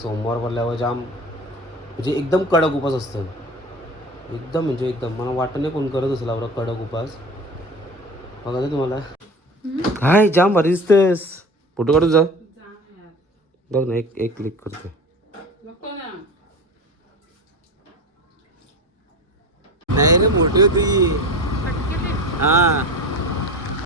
सोमवार बोलल्यावर जाम म्हणजे एकदम कडक उपास असतं. एकदम म्हणजे एकदम. मला वाटत नाही कोण करत असेल एवढा कडक उपास. बघा तुम्हाला. काय जाम भारी दिसतेस. फोटो काढून जा. बघ ना एक एक क्लिक करते नाही रे मोठी होती. हा.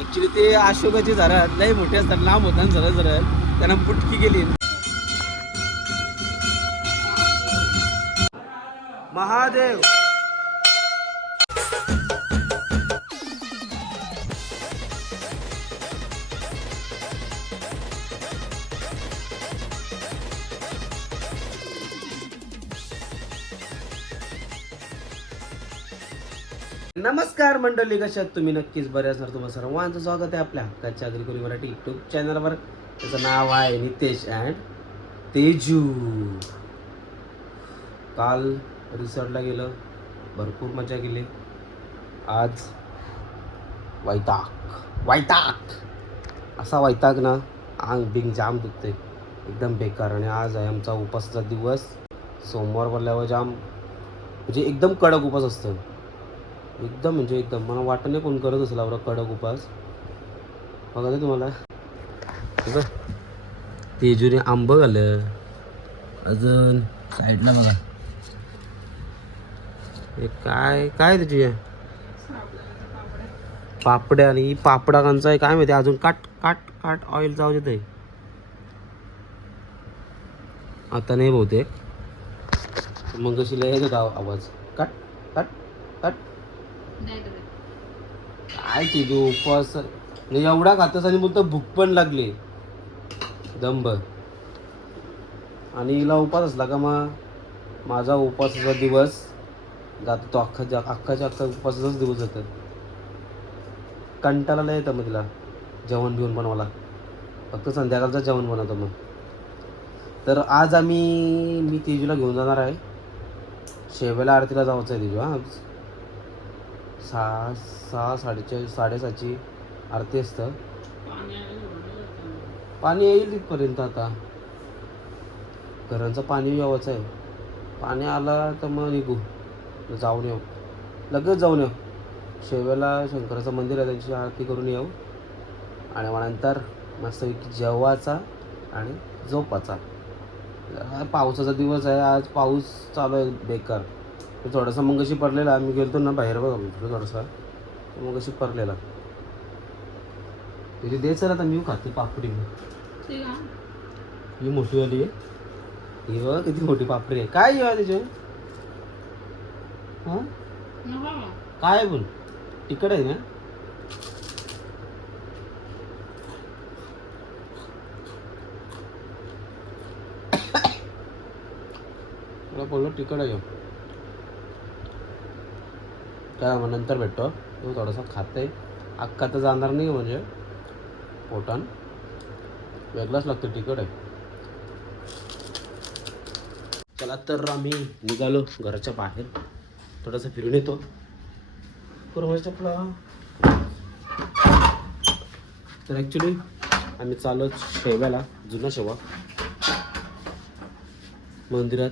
ऍक्च्युली ते अशोकाचे झाडं लय मोठे असतात. लांब होतात ना सरळ सरळ. त्यांना पुटकी गेली महादेव. नमस्कार मंडळी कशात तुम्ही? नक्कीच बरे असणार तुम्हाला सर्वांचं स्वागत आहे आपल्या हक्काच्या अग्रिकोरी मराठी यूट्यूब चॅनलवर त्याचं नाव आहे नितेश अँड तेजू. काल रिसॉर्टला गेलं. भरपूर मजा केली. आज वैताग वैताग. असा वैताग ना आंग बिंग जाम दुखते एकदम बेकार. आणि आज आहे आमचा उपासाचा दिवस. सोमवार बोलल्यावर जाम म्हणजे एकदम कडक उपास असतं एकदम म्हणजे एकदम. मला वाटत नाही कोण करत असेल एवढा कडक उपास. बघा तुम्हाला. हे बघ. आंब घालं अजून साईडला बघा. हे काय काय त्याची? पापड्या आणि ही पापडा कांचा आहे काय माहिती अजून काट काट काट ऑइल जाऊ देत आता नाही बहुतेक. मग कशी लय येत होता आवाज. काट कट कट. काय ती तू उपवास? नाही एवढा खातस आणि बोलतो भूक पण लागली. दंब आणि हिला उपास असला का मग? माझा उपासाचा दिवस. जातो तो अख्खा अख्खाच्या अख्खा उपासाचाच दिवस जातात. कंटाळाला येतं मग तिला. जेवण बिवण बनवायला. फक्त संध्याकाळचं जेवण बनवतो मग. तर आज आम्ही मी तेजूला घेऊन जाणार आहे. शेवेला आरतीला जायचं आहे तेजू हां सहा सहा साडेचार साडेसातची आरती असतं. पाणी येईल तिथपर्यंत आता. घरांचं पाणी यावंचं आहे. पाणी आलं तर मग निघू. जाऊन येऊ लगेच जाऊन येऊ शेवेला शंकराचं मंदिर आहे त्यांची आरती करून येऊ. आणि मग नंतर मस्तपैकी जेवाचा आणि झोपाचा. पावसाचा दिवस आहे आज पाऊस चालू आहे बेकार. तो थोडासा मग कशी पडलेला आम्ही गेलतो ना बाहेर बघा भेटलो थोडासा. तो मग कशी पडलेला तिथे द्यायचं आता मी खाते पापडी. ही मोठी वाली आहे. ही बघ किती मोठी पापडी आहे. काय घेऊया त्याच्या हां? काय पण तिकड आहे ना? बोललो तिकड आहे काय मग नंतर भेटतो. तो थोडासा खाते. अख्खा तर जाणार नाही म्हणजे. पोटान. वेगळाच लागतं तिकड. आहे चला तर आम्ही निघालो घराच्या बाहेर. थोडासा फिरून येतो. चपला तर ॲक्च्युली आम्ही चाललो शेव्याला जुना शेवा. मंदिरात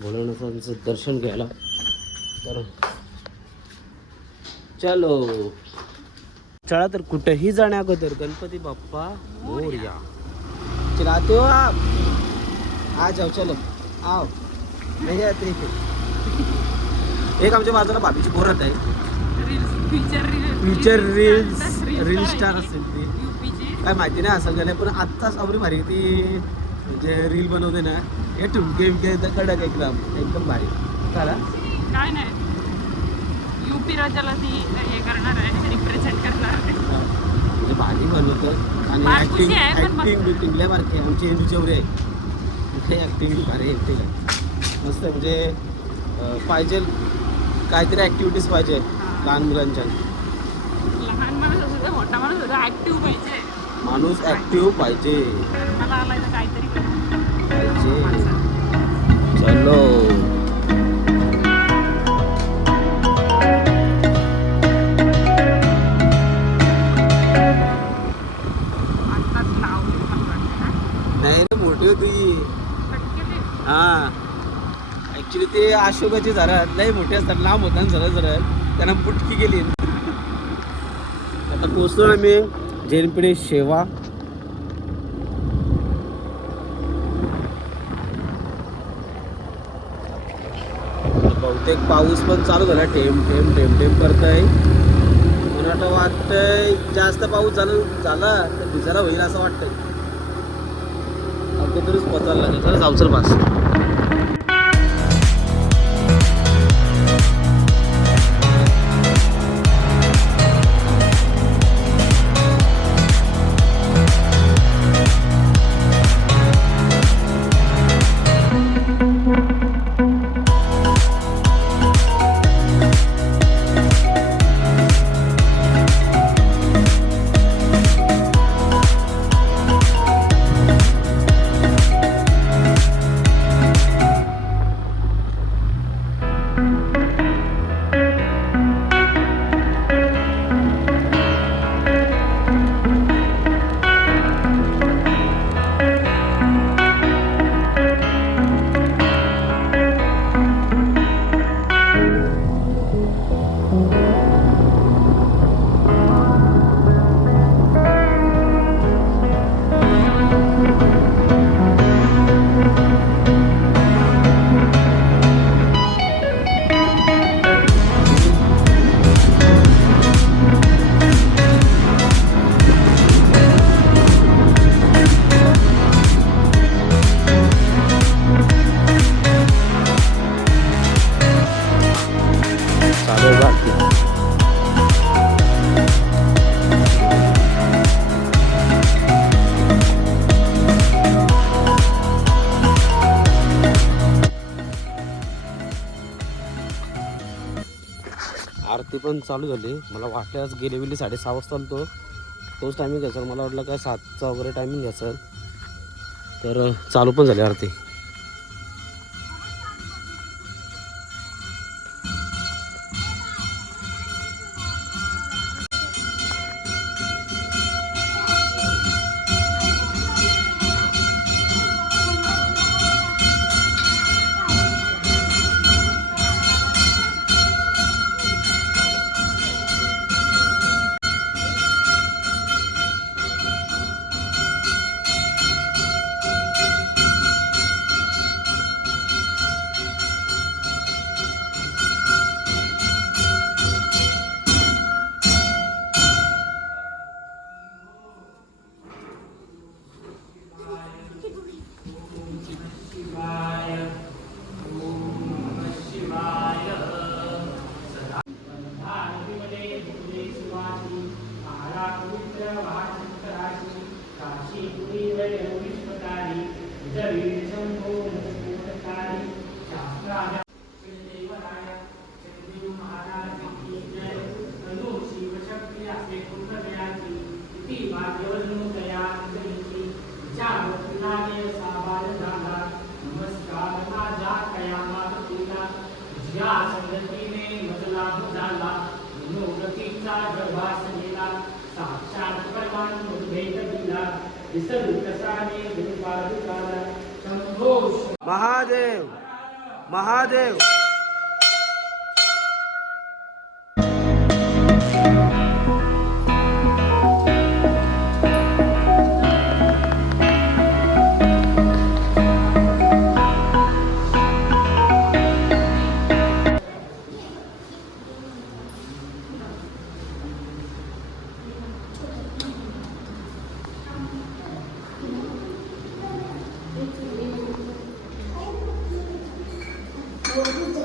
भोलेनाथांचं दर्शन घ्यायला. तर चलो. चला तर कुठेही जाण्या अगोदर गणपती बाप्पा मोर्या. चला तो आप. आ जाओ चलो. आओ. नाही एक आमच्या बाजूला भाभीची पोरत आहे फ्युचर रील्स रील स्टार असेल ती. काय माहिती नाही असं गेलं पण आत्ताच आवडी भारी ती. म्हणजे रील बनवते ना हे ठुमके बिमके कडक एकदम. एकदम भारी. करा काय नाही. युपी राज्याला ती हे करणार आहे रिप्रेझेंट करणार आहे. म्हणजे भारी बनवतं. आणि आहे, पण ऍक्टिंग बिटिंग लय बारकी आहे आमची हिंदू आहे ऍक्टिंग भारी येते काय मस्त आहे, म्हणजे पाहिजे काहीतरी ऍक्टिव्हिटीज पाहिजे लहान मुलांच्या. लहान माणूस असू दे मोठा माणूस असू दे ऍक्टिव्ह पाहिजे. माणूस ऍक्टिव्ह पाहिजे. मला आलाय तर काहीतरी कर. पाहिजे. चलो. आत्ताच लावली मला वाटतं. नाही मोठी होती. पटकन हा. ॲक्च्युली ते अशोकाचे झाडं लय मोठे असतात. लांब होतात सरळ सरळ त्यांना पुटकी गेली आता पोचलो आम्ही जैनपिढे शेवा. बहुतेक पाऊस पण चालू झाला. ठेम ठेम ठेम टेम करत आहे मला वाटतंय जास्त पाऊस झाला झाला तर भिजायला होईल असं वाटतंय. अगोदरच पोचायला लागेल. चला जाऊ चल ते पण चालू झाली. मला वाटल्यास गेले वेळी साडेसहा वाजता तो तोच टायमिंग घ्यायचा मला वाटलं काय सातचा वगैरे टायमिंग घ्यायचा तर चालू पण झाली आरती. મહાદેવ. महादेव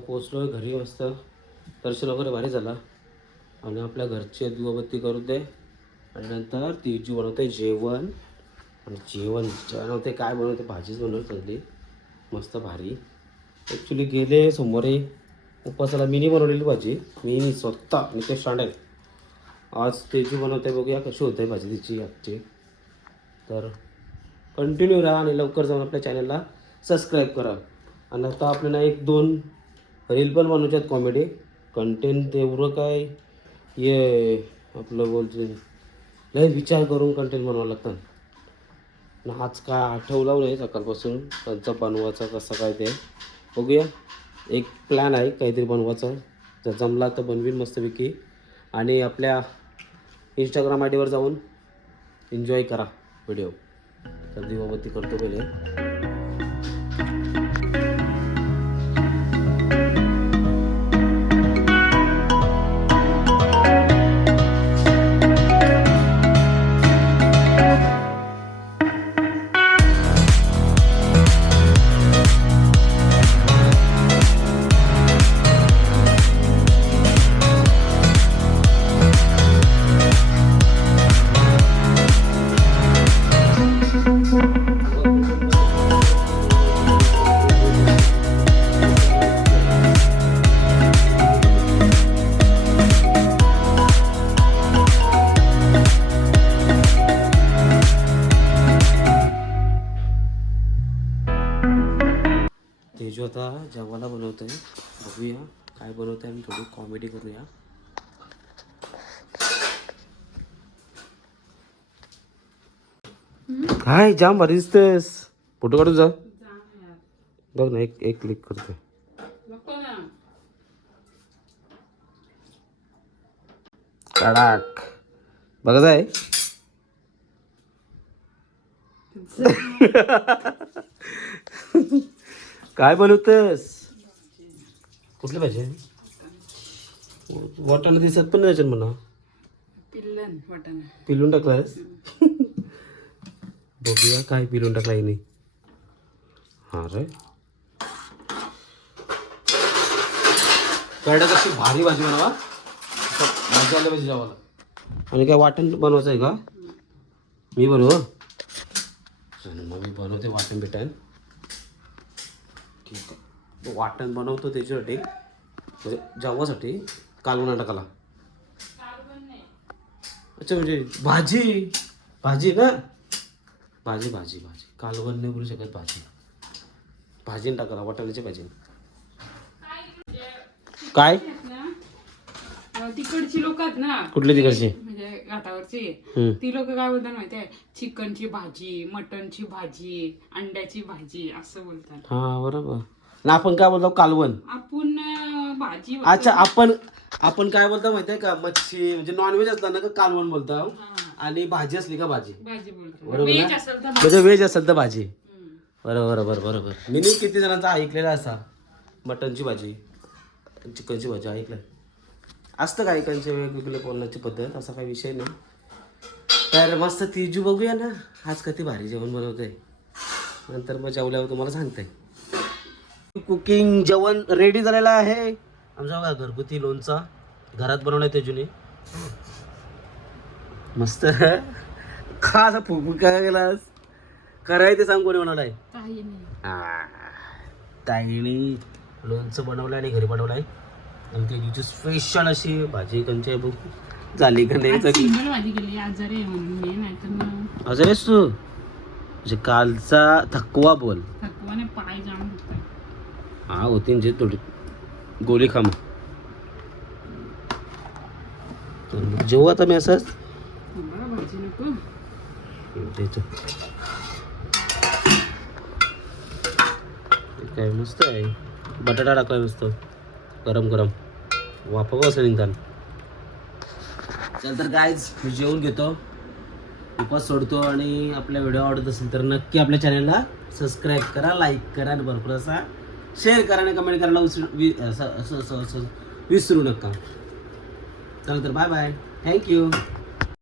आता आहे घरी मस्त. दर्शन वगैरे भारी झाला. आणि आपल्या घरची धुवाबत्ती करू दे. आणि नंतर तिची बनवते जेवण. आणि जेवण बनवते काय बनवते भाजीच बनवते सगळी मस्त भारी. ॲक्च्युली गेले सोमवारी उपासाला मिनी बनवलेली भाजी. मी स्वतः मी ते स्टँड आहे. आज त्याची बनवते बघूया कशी होते भाजी तिची आजची. तर कंटिन्यू राहा आणि लवकर जाऊन आपल्या चॅनलला सबस्क्राईब करा. आणि आता आपल्याला एक दोन रील पण बनवतात आहेत कॉमेडी कंटेंट तेवढं काय ये आपलं बोलते लय विचार करून कंटेंट बनवावं लागतं. ना आज काय आठवला नाही सकाळपासून त्यांचा बनवायचा कसं काय ते. बघूया. एक प्लॅन आहे काहीतरी बनवायचा. जर जमला तर बनवीन मस्तपैकी. आणि आपल्या इंस्टाग्राम आय डीवर जाऊन एन्जॉय करा व्हिडिओ तर दिवाबत्ती करतो पहिले. आता जेवायला बनवतोय बघूया काय बनवतोय आणि थोडी कॉमेडी करूया. काय जाम भारी दिसतेस. फोटो काढून जा. बघ ना एक एक क्लिक ना कडाक बघा जाय काय बनवतेस कुठली आहे? वाटाणा दिसत पण नाही म्हणा. पिल्लन वाटाणा. पिलून टाकलायस? बघूया काय पिलून टाकला हिने. हा रे. कळलं कशी भारी भाजी बनवा. मजा आली पाहिजे जेवायला. आणि काय वाटण बनवायचं आहे का? मी बनवू? चल मग मी बनवते वाटण बिटण वाटण बनवतो त्याच्यासाठी. म्हणजे जेवासाठी कालवण टाकाला अच्छा म्हणजे भाजी भाजी ना? भाजी भाजी भाजी. कालवण नाही बोलू शकत भाजी. भाजीन टाकाला वाटाण्याची भाजी. काय? तिकडची लोक आहेत ना. कुठली तिकडची? घाटावरची. ती लोक काय बोलतात माहितीये? चिकनची भाजी मटनची भाजी अंड्याची भाजी असं बोलतात. हा बरोबर. ना आपण काय बोलतो? कालवण. आपण भाजी. अच्छा आपण आपण काय बोलतो माहितीये का? मच्छी म्हणजे नॉनव्हेज असला ना का कालवण बोलतो? आणि भाजी असली का भाजी? भाजी बोलतो. बरोबर व्हेज ना? असेल तर म्हणजे व्हेज असेल तर भाजी. हम्म. बरोबर बरोबर बरोबर. मी किती जणांचा ऐकलेला असा. मटनची भाजी. चिकनची भाजी ऐकलं असतं काही काहींचे वेगवेगळे बोलण्याची पद्धत असा काही विषय नाही. तर मस्त तिजू बघूया ना. आज कधी भारी जेवण बनवतंय. नंतर मग जेवल्यावर तुम्हाला सांगते कुकिंग जेवण रेडी झालेलं आहे. आमचा बघा घरगुती लोणचा घरात बनवलाय तेजूने. मस्त. खा असा काय गेलास? कराय ते सांग कोणी बनवलाय. काही नाही ताईने लोणचं बनवलं आणि घरी बनवलंय. आणि त्याची स्पेशल अशी भाजी कंची बघ? झाली का नाही सिंगल भाजी केली आजारी आहे म्हणून नाही तर मग म्हणजे कालचा थकवा बोल. थकवाने पाय जाम दुखतात हा होती म्हणजे थोडी. गोळी खा मग. तर मग जेवू आता मी असंच? भाजी नको. काय मस्त आहे. बटाटा टाकलाय मस्त. गरम गरम. वाफा कसं निघतान चल तर कायच मी जेवून घेतो. उपास सोडतो आणि आपल्या व्हिडिओ आवडत असेल तर नक्की आपल्या चॅनलला सबस्क्राईब करा लाईक करा आणि भरपूर असा शेअर करा आणि कमेंट करायला विसरू वि- असं- असं- असं- असं विसरू नका. चला तर बाय बाय थँक्यू